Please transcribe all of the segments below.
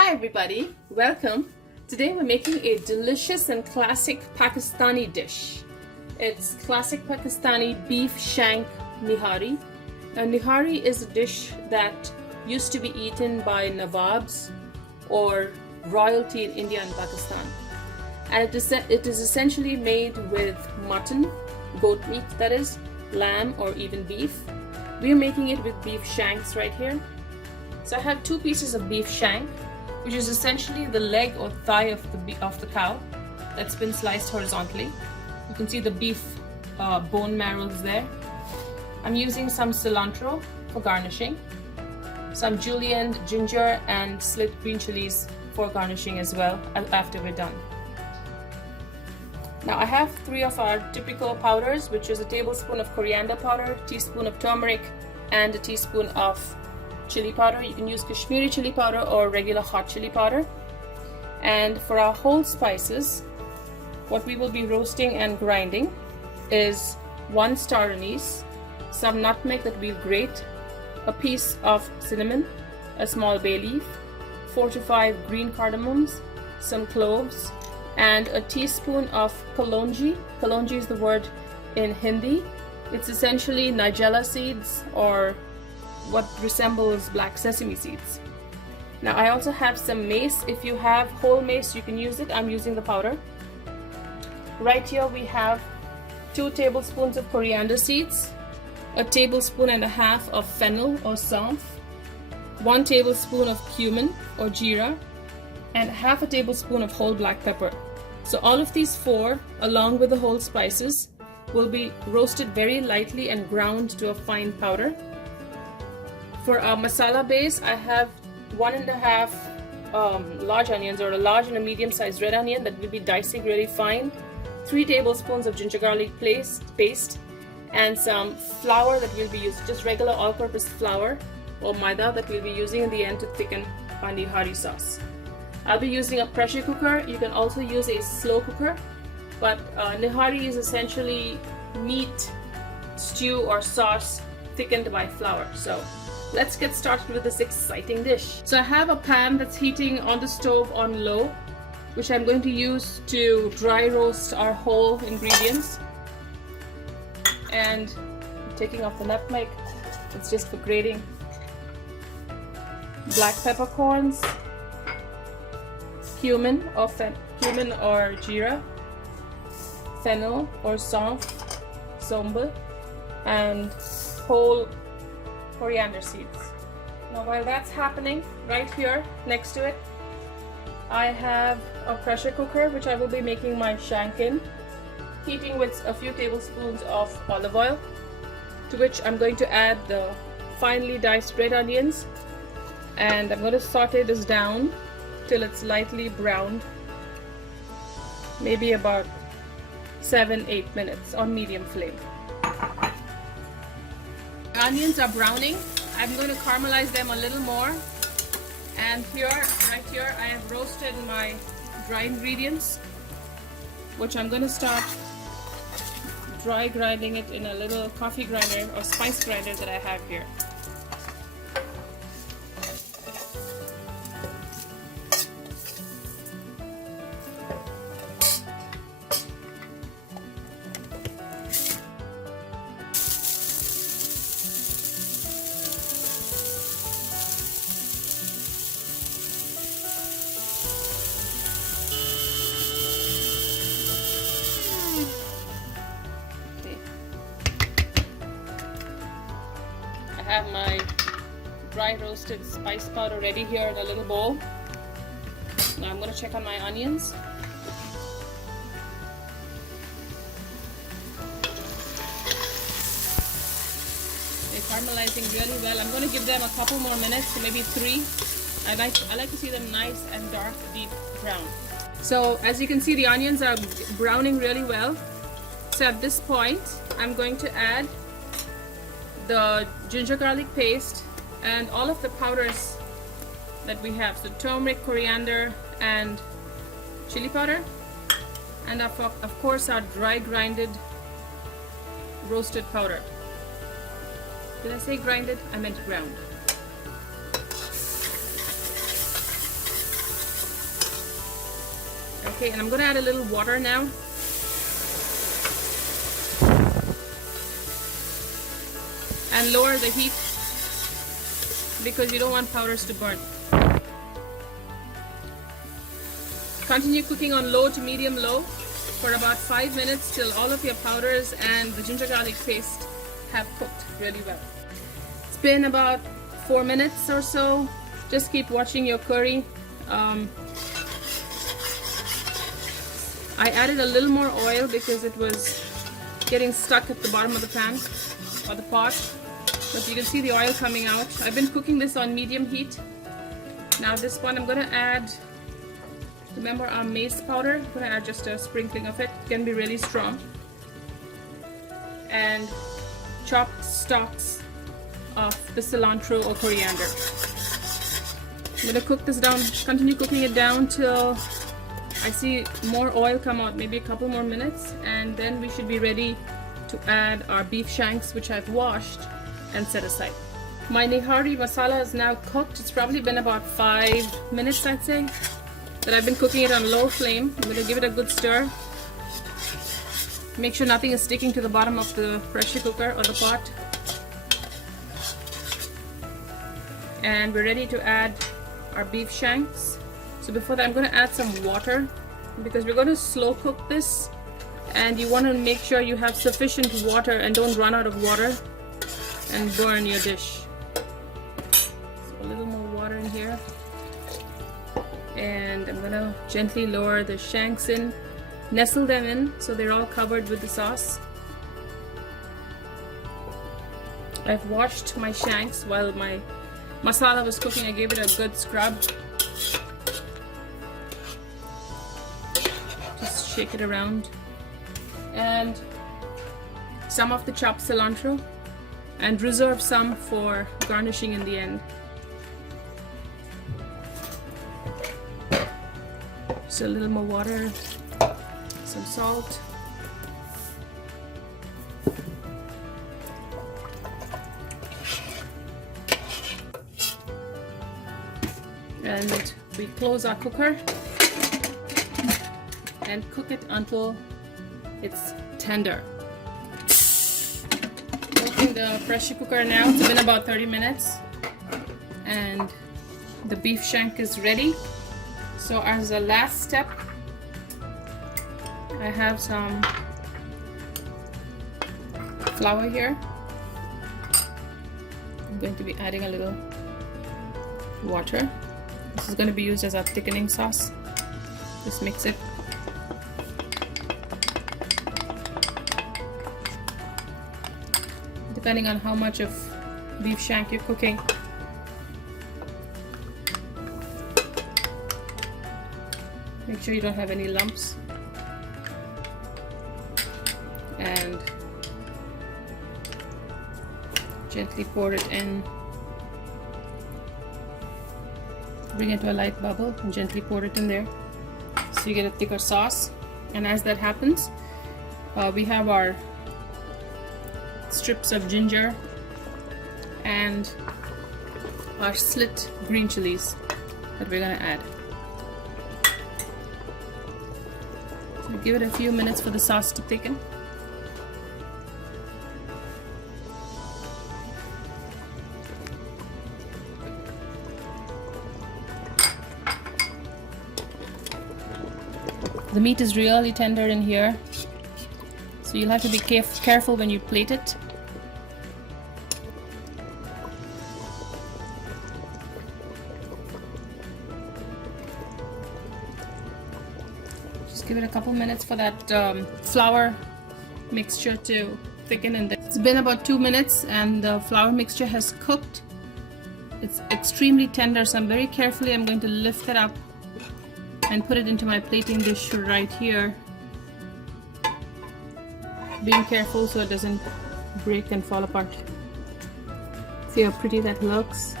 Hi everybody, welcome. Today we're making a delicious and classic Pakistani dish. It's classic Pakistani beef shank nihari. Now nihari is a dish that used to be eaten by Nawabs or royalty in India and Pakistan. And it is essentially made with mutton, goat meat that is, lamb or even beef. We are making it with beef shanks right here. So I have 2 pieces of beef shank, which is essentially the leg or thigh of the cow that's been sliced horizontally. You can see the beef bone marrows there. I'm using some cilantro for garnishing, some julienne, ginger, and slit green chilies for garnishing as well after we're done. Now I have 3 of our typical powders, which is a tablespoon of coriander powder, a teaspoon of turmeric, and a teaspoon of chili powder. You can use Kashmiri chili powder or regular hot chili powder. And for our whole spices, what we will be roasting and grinding is 1 star anise, some nutmeg that we'll grate, a piece of cinnamon, a small bay leaf, 4 to 5 green cardamoms, some cloves, and a teaspoon of kalonji. Kalonji is the word in Hindi. It's essentially nigella seeds, or what resembles black sesame seeds. Now I also have some mace. If you have whole mace, you can use it. I'm using the powder. Right here we have 2 tablespoons of coriander seeds, a tablespoon and a half of fennel or saunf, 1 tablespoon of cumin or jeera, and half a tablespoon of whole black pepper. So all of these 4, along with the whole spices, will be roasted very lightly and ground to a fine powder. For our masala base, I have 1.5 large onions, or a large and a medium-sized red onion that we'll be dicing really fine, 3 tablespoons of ginger garlic paste, and some flour that we'll be using, just regular all-purpose flour or maida that we'll be using in the end to thicken our nihari sauce. I'll be using a pressure cooker. You can also use a slow cooker, but nihari is essentially meat, stew, or sauce thickened by flour. So let's get started with this exciting dish. So I have a pan that's heating on the stove on low, which I'm going to use to dry roast our whole ingredients. And I'm taking off the nutmeg, it's just for grating. Black peppercorns, cumin or jeera, fennel or saunf, sombe, and whole coriander seeds. Now while that's happening, right here next to it, I have a pressure cooker which I will be making my shank in, heating with a few tablespoons of olive oil, to which I'm going to add the finely diced red onions, and I'm going to saute this down till it's lightly browned, maybe about 7-8 minutes on medium flame. Onions are browning. I'm going to caramelize them a little more. And right here, I have roasted my dry ingredients, which I'm going to start dry grinding it in a little coffee grinder or spice grinder that I have here. I have my dry roasted spice powder ready here in a little bowl. Now I'm going to check on my onions. They're caramelizing really well. I'm going to give them a couple more minutes, so maybe 3. I like to see them nice and dark, deep brown. So as you can see, the onions are browning really well. So at this point, I'm going to add the ginger garlic paste and all of the powders that we have. So turmeric, coriander, and chili powder, and of course our dry grinded roasted powder. Did I say grinded? I meant ground. Okay, and I'm gonna add a little water now. And lower the heat because you don't want powders to burn. Continue cooking on low to medium low for about 5 minutes till all of your powders and the ginger garlic paste have cooked really well. It's been about 4 minutes or so. Just keep watching your curry. I added a little more oil because it was getting stuck at the bottom of the pan or the pot. But you can see the oil coming out. I've been cooking this on medium heat. Now this one I'm going to add, remember our mace powder? I'm going to add just a sprinkling of it. It can be really strong. And chopped stalks of the cilantro or coriander. I'm going to cook this down, continue cooking it down till I see more oil come out, maybe a couple more minutes, and then we should be ready to add our beef shanks, which I've washed and set aside. My Nihari masala is now cooked. It's probably been about 5 minutes, I'd say, that I've been cooking it on low flame. I'm going to give it a good stir. Make sure nothing is sticking to the bottom of the pressure cooker or the pot. And we're ready to add our beef shanks. So before that, I'm going to add some water because we're going to slow cook this, and you want to make sure you have sufficient water and don't run out of water and burn your dish. So a little more water in here, and I'm going to gently lower the shanks in, nestle them in so they're all covered with the sauce. I've washed my shanks while my masala was cooking. I gave it a good scrub. Just shake it around. And some of the chopped cilantro, and reserve some for garnishing in the end. Just a little more water, some salt. And we close our cooker and cook it until it's tender. Open the pressure cooker now. It's been about 30 minutes and the beef shank is ready. So as a last step, I have some flour here. I'm going to be adding a little water. This is going to be used as a thickening sauce. Just mix it. Depending on how much of beef shank you're cooking. Make sure you don't have any lumps. And gently pour it in. Bring it to a light bubble and gently pour it in there so you get a thicker sauce. And as that happens, we have our strips of ginger and our slit green chilies that we're going to add. So give it a few minutes for the sauce to thicken. The meat is really tender in here, so you'll have to be careful when you plate it. Just give it a couple minutes for that flour mixture to thicken in there. It's been about 2 minutes and the flour mixture has cooked. It's extremely tender, so I'm very carefully I'm going to lift it up and put it into my plating dish right here. Being careful so it doesn't break and fall apart. See how pretty that looks?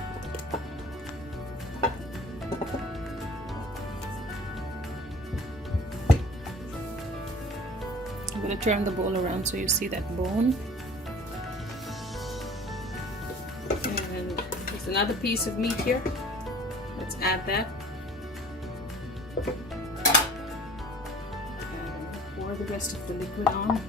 I'm going to turn the bowl around so you see that bone. And there's another piece of meat here. Let's add that. pour the rest of the liquid on.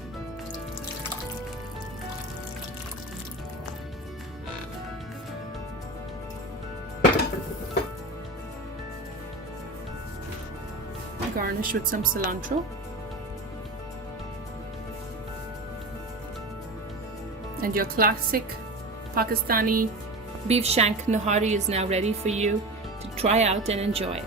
Garnish with some cilantro. And your classic Pakistani beef shank nihari is now ready for you to try out and enjoy.